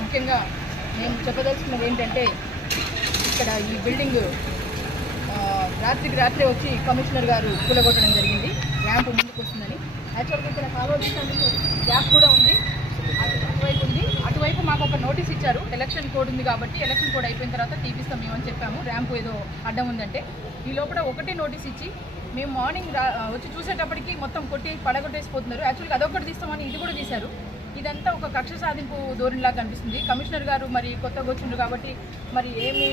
ముఖ్యంగా నేను చెప్పదలుచుకున్నది ఏంటంటే ఇక్కడ ఈ బిల్డింగ్ రాత్రికి రాత్రే వచ్చి కమిషనర్ గారు కూలగొట్టడం జరిగింది. ర్యాంప్ ముందుకు వస్తుందని. యాక్చువల్గా ఇక్కడ కాలువ తీసేందుకు గ్యాప్ కూడా ఉంది, అటువైపు ఉంది. అటువైపు మాకు ఒక నోటీస్ ఇచ్చారు, ఎలక్షన్ కోడ్ ఉంది కాబట్టి ఎలక్షన్ కోడ్ అయిపోయిన తర్వాత తీపిస్తాం మేమని చెప్పాము. ర్యాంప్ ఏదో అడ్డం ఉందంటే ఈ లోపల ఒకటే నోటీస్ ఇచ్చి మేము మార్నింగ్ వచ్చి చూసేటప్పటికి మొత్తం కొట్టి పడగొట్టేసిపోతున్నారు. యాక్చువల్గా అదొకటి తీస్తామని ఇది కూడా తీశారు. ఇదంతా ఒక కక్ష సాధింపు ధోరణిలాగా కనిపిస్తుంది. కమిషనర్ గారు మరి కొత్తగా వచ్చిండ్రు కాబట్టి మరి ఏమి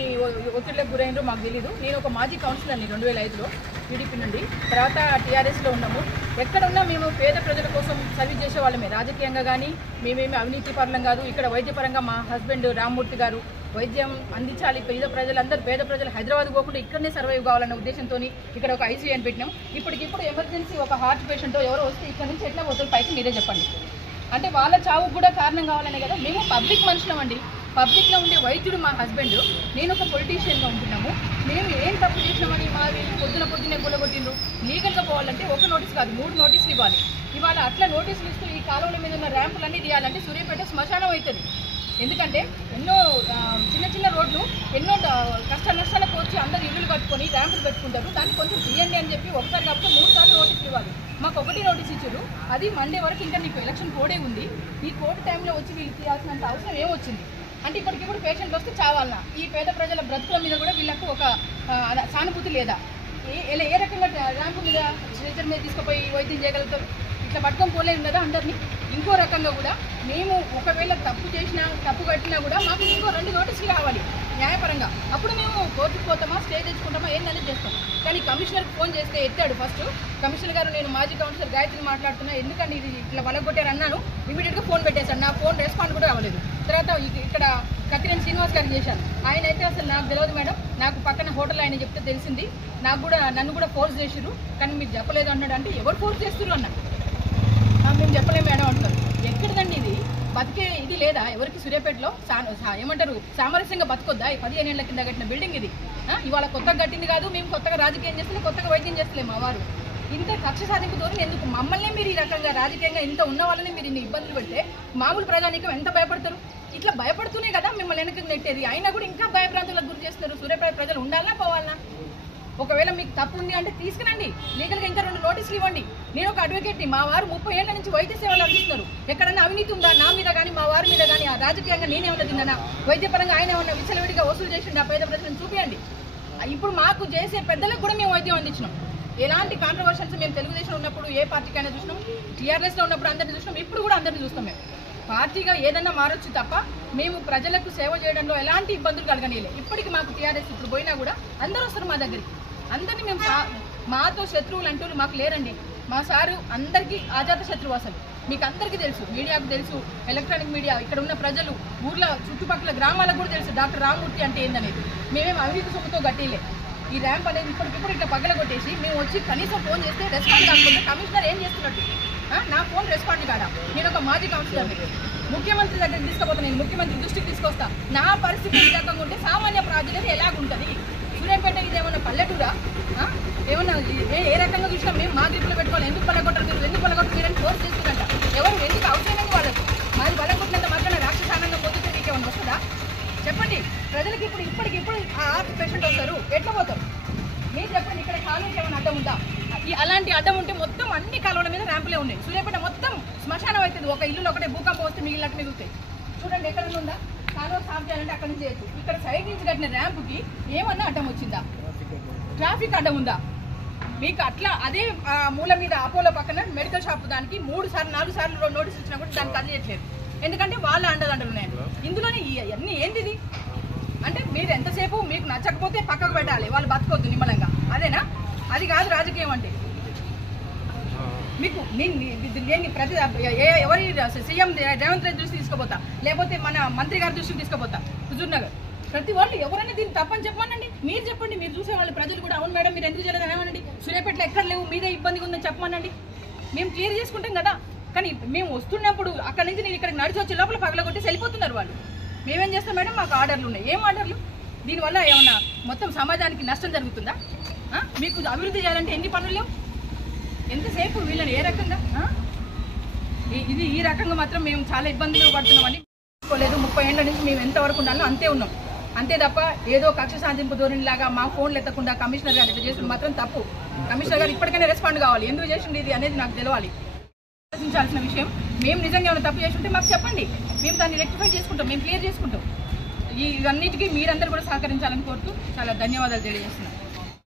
ఒత్తిడిలకు గురైనరో మాకు తెలీదు. నేను ఒక మాజీ కౌన్సిలర్ని 2005లో టీడీపీ నుండి, తర్వాత టీఆర్ఎస్లో ఉన్నాము. ఎక్కడ ఉన్నా మేము పేద ప్రజల కోసం సర్వీస్ చేసే వాళ్ళమే. రాజకీయంగా కానీ మేమేమి అవినీతి పరులం కాదు. ఇక్కడ వైద్యపరంగా మా హస్బెండ్ రామ్మూర్తి గారు వైద్యం అందించాలి, పేద ప్రజలు హైదరాబాద్ పోకుండా ఇక్కడనే సర్వైవ్ కావాలన్న ఉద్దేశంతో ఇక్కడ ఒక ఐసీయూని పెట్టినాం. ఇప్పటికిప్పుడు ఎమర్జెన్సీ ఒక హార్ట్ పేషెంట్ ఎవరో వస్తే ఇక్కడ నుంచి ఎట్లా పోతుంది పైకి మీరే చెప్పండి. అంటే వాళ్ళ చావుకు కూడా కారణం కావాలనే కదా. మేము పబ్లిక్ మనుషులం అండి. పబ్లిక్లో ఉండే వైద్యుడు మా హస్బెండ్, నేను ఒక పొలిటీషియన్గా ఉంటున్నాము. మేము ఏం తప్పు చేసినామని మా వీళ్ళు పొద్దున్నే కూలగొట్టిండ్రు. లీగల్గా పోవాలంటే ఒక నోటీస్ కాదు 3 నోటీసులు ఇవ్వాలి. ఇవాళ అట్లా నోటీసులు ఇస్తూ ఈ కాలువల మీద ఉన్న ర్యాంపులన్నీ తీయాలంటే సూర్యాపేట శ్మశానం అవుతుంది. ఎందుకంటే ఎన్నో చిన్న రోడ్లు ఎన్నో కష్ట నష్టాలకు వచ్చి అందరు ఇల్లులు కట్టుకొని ర్యాంపులు పెట్టుకుంటారు. దాన్ని కొంచెం తీయండి అని చెప్పి ఒకసారి కాకపోతే 3 సార్లు నోటీసులు ఇవ్వాలి. మాకు ఒకటి నోటీస్ ఇచ్చారు, అది మండే వరకు ఇంకా నీకు ఎలక్షన్ కోడే ఉంది. ఈ కోడ్ టైంలో వచ్చి వీళ్ళు తీయాల్సినంత అవసరం ఏమొచ్చింది అంటే ఇప్పటికిప్పుడు పేషెంట్లు వస్తే చావాలన్నా ఈ పేద ప్రజల బ్రతుకుల మీద కూడా వీళ్ళకు ఒక సానుభూతి లేదా? ఏ రకంగా ర్యాంపు మీద స్ట్రెచర్ మీద తీసుకుపోయి వైద్యం చేయగలుగుతారు? ఇట్లా పట్టుకొని పోలేదు కదా అందరినీ. ఇంకో రకంగా కూడా మేము ఒకవేళ తప్పు చేసినా తప్పు కట్టినా కూడా మాకు ఇంకో 2 నోటీసులు కావాలి న్యాయపరంగా. అప్పుడు మేము కోర్టుకు పోతామా, స్టే తెచ్చుకుంటామా, ఏంటనేది చేస్తాం. కానీ కమిషనర్కి ఫోన్ చేస్తే ఎత్తాడు. ఫస్ట్ కమిషనర్ గారు నేను మాజీ కౌన్సిలర్ గాయత్రిని మాట్లాడుతున్నా, ఎందుకంటే ఇది ఇట్లా వలగొట్టారు అన్నాను. ఇమీడియట్గా ఫోన్ పెట్టేశాడు. నా ఫోన్ రెస్పాండ్ కూడా అవ్వలేదు. తర్వాత ఇక్కడ కత్తిరేని శ్రీనివాస్ గారికి చేశాను. ఆయన అయితే అసలు నాకు తెలియదు మేడం, నాకు పక్కన హోటల్ ఆయన చెప్తే తెలిసింది, నన్ను కూడా ఫోర్స్ చేసిర్రు కానీ మీరు చెప్పలేదు అన్నాడు. అంటే ఎవరు ఫోర్స్ చేస్తున్నారు అన్న, మేము చెప్పలేము మేడం అంటారు. ఎక్కడిదండి ఇది? బతికే ఇది లేదా ఎవరికి? సూర్యాపేటలో ఏమంటారు సామరస్యంగా బతకొద్దా? 15 ఏళ్ల కింద కట్టిన బిల్డింగ్ ఇది. ఇవాళ కొత్తగా కట్టింది కాదు, మేము కొత్తగా రాజకీయం చేస్తలే, కొత్తగా వైద్యం చేస్తలేము. మా వారు ఇంత కక్ష సాధింపు ధోరణి ఎందుకు? మమ్మల్ని మీరు ఈ రకంగా రాజకీయంగా ఇంత ఉన్న వాళ్ళని మీరు ఇన్ని ఇబ్బందులు పెడితే మామూలు ప్రజానీకం ఎంత భయపడతారు? ఇట్లా భయపడుతూనే కదా మిమ్మల్ని వెనక్కి నెట్టేది. అయినా కూడా ఇంకా భయభ్రాంతులకు గురి చేస్తున్నారు. సూర్యాపేట ప్రజలు ఉండాలన్నా పోవాలన్నా? ఒకవేళ మీకు తప్పు ఉంది అంటే తీసుకురండి, లీగల్గా ఇంకా 2 నోటీసులు ఇవ్వండి. నేను ఒక అడ్వకేట్ని, మా వారు 30 ఏళ్ల నుంచి వైద్య సేవలు అందిస్తున్నారు. ఎక్కడన్నా అవినీతి ఉందా నా మీద కానీ మా వారి మీద కానీ? రాజకీయంగా నేనేమన్నా తిన్నానా? వైద్యపరంగా ఆయన ఏమన్నా విచ్చలవిడిగా వసూలు చేసిండు ఆ పేద ప్రజలను చూపించండి. ఇప్పుడు మాకు చేసే పెద్దలకు కూడా మేము వైద్యం అందించినాం. ఎలాంటి కాంట్రవర్షన్స్ మేము తెలుగుదేశంలో ఉన్నప్పుడు ఏ పార్టీకైనా చూసినాం, టీఆర్ఎస్లో ఉన్నప్పుడు అందరినీ చూసినాం, ఇప్పుడు కూడా అందరినీ చూస్తాం. మేము పార్టీగా ఏదన్నా మారొచ్చు తప్ప మేము ప్రజలకు సేవ చేయడంలో ఎలాంటి ఇబ్బందులు కలగనీయలే. ఇప్పటికి మాకు టీఆర్ఎస్ ఇప్పుడు పోయినా కూడా అందరూ వస్తారు మా దగ్గరికి. అందరినీ మేము మాతో శత్రువులు అంటూ మాకు లేరండి. మా సారు అందరికీ ఆజాత శత్రువు. అసలు మీకు అందరికీ తెలుసు, మీడియాకు తెలుసు, ఎలక్ట్రానిక్ మీడియా, ఇక్కడ ఉన్న ప్రజలు, ఊర్ల చుట్టుపక్కల గ్రామాలకు కూడా తెలుసు డాక్టర్ రామ్మూర్తి అంటే ఏందనేది. మేమేం అవినీతి సొమ్ముతో గట్టిలే. ఈ ర్యాంప్ అనేది ఇప్పటికిప్పుడు ఇట్లా పగలగొట్టేసి మేము వచ్చి కనీసం ఫోన్ చేస్తే రెస్పాండ్ కాకపోతే కమిషనర్ ఏం చేస్తున్నట్టు? నా ఫోన్ రెస్పాండ్ కాదా? నేను ఒక మాజీ కౌన్సిలర్, ముఖ్యమంత్రి దగ్గరికి తీసుకుపోతా, నేను ముఖ్యమంత్రి దృష్టికి తీసుకొస్తా. నా పరిస్థితి ఈ రకంగా ఉంటే సామాన్య ప్రజలకు ఎలాగుంటుంది? సూర్యాపేట ఇదేమన్నా పల్లెటూరా? ఏమన్నా ఏ రకంగా చూసినా మేము మా గ్రిప్లో పెట్టుకోవాలి. ఎందుకు పలగొట్టరు మీరు, ఎందుకు పలగొట్టరు మీరు అని ఫోర్స్ చేస్తున్నారంట. ఎవరు ఎందుకు అవసరమైన వాళ్ళకి? మాది పలగొట్టినంత మాత్రం రాక్షసానంగా పొద్దుతే మీకు ఏమన్నా వస్తుందా? చెప్పండి. ప్రజలకి ఇప్పటికిప్పుడు ఆ హార్ట్ పేషెంట్ వస్తారు, ఎట్లా పోతారు మీరు చెప్పండి. ఇక్కడ కాలువకి ఏమైనా అడ్డం ఉందా? అలాంటి అడ్డం ఉంటే మొత్తం అన్ని కాలువల మీద ర్యాంపులే ఉన్నాయి. సూర్యాపేట మొత్తం శ్మశానం అవుతుంది. ఒక ఇల్లులో ఒకటే భూకంపం వస్తే మిగిలినట్టు మిగులుతాయి. చూడండి ఎక్కడ ఉందా కాలువ సాఫ్ చేయాలంటే అక్కడ నుంచి చేయొచ్చు. ఇక్కడ సైడ్ నుంచి కట్టిన ర్యాంపుకి ఏమన్నా అడ్డం వచ్చిందా? ట్రాఫిక్ అడ్డం ఉందా మీకు? అట్లా అదే మూల మీద అపోలో పక్కన మెడికల్ షాప్ దానికి 3 సార్లు 4 సార్లు నోటీస్ ఇచ్చినా కూడా దానికి కదిలేయట్లేదు. ఎందుకంటే వాళ్ళ అండదండలు ఉన్నాయి ఇందులోనే. ఇవన్నీ ఏంటిది అంటే మీరు ఎంతసేపు మీకు నచ్చకపోతే పక్కకు పెట్టాలి, వాళ్ళు బతకొద్దు నిమ్మలంగా, అదేనా? అది కాదు రాజకీయం అంటే. మీకు నేను ప్రతి ఎవరి సీఎం రేవంత్ రెడ్డి దృష్టి తీసుకుపోతా, లేకపోతే మన మంత్రి గారి దృష్టికి తీసుకుపోతా. హుజూర్ నగర్ ప్రతి వాళ్ళు ఎవరైనా దీన్ని తప్పని చెప్పమనండి. మీరు చెప్పండి, మీరు చూసే వాళ్ళు ప్రజలు కూడా అవును మేడం మీరు ఎందుకు చేయలేదని ఏమనండి. సూర్యాపేటలో ఎక్కడ లేవు, మీదే ఇబ్బందిగా ఉందని చెప్పమనండి. మేము క్లియర్ చేసుకుంటాం కదా. కానీ మేము వస్తున్నప్పుడు అక్కడ నుంచి నేను ఇక్కడికి నడిచి వచ్చే లోపల పగలగొట్టి వెళ్ళిపోతున్నారు వాళ్ళు. మేమేం చేస్తాం మేడం? మాకు ఆర్డర్లు ఉన్నాయి. ఏం ఆర్డర్లు? దీనివల్ల ఏమన్నా మొత్తం సమాజానికి నష్టం జరుగుతుందా? మీకు అభివృద్ధి చేయాలంటే ఎన్ని పనులు లేవు? ఎంతసేపు వీళ్ళని ఏ రకంగా ఇది ఈ రకంగా మాత్రం మేము చాలా ఇబ్బందులు పడుతున్నామని పట్టించుకోలేదు. 30 ఏళ్ల నుంచి మేము ఎంతవరకు ఉండాలో అంతే ఉన్నాం, అంతే తప్ప ఏదో కక్ష సాధింపు ధోరణిలాగా మా ఫోన్లు ఎత్తకుండా కమిషనర్ గారు ఇట్లా చేసిన మాత్రం తప్పు. కమిషనర్ గారు ఇప్పటికైనా రెస్పాండ్ కావాలి. ఎందుకు చేసింది ఇది అనేది నాకు తెలవాలి. ఆలోచించాల్సిన విషయం. మేము నిజంగా ఏమైనా తప్పు చేస్తుంటే మాకు చెప్పండి, మేము దాన్ని రెక్టిఫై చేసుకుంటాం, మేము క్లియర్ చేసుకుంటాం. ఇవన్నిటికీ మీరందరూ కూడా సహకరించాలని కోరుతూ చాలా ధన్యవాదాలు తెలియజేస్తున్నాం.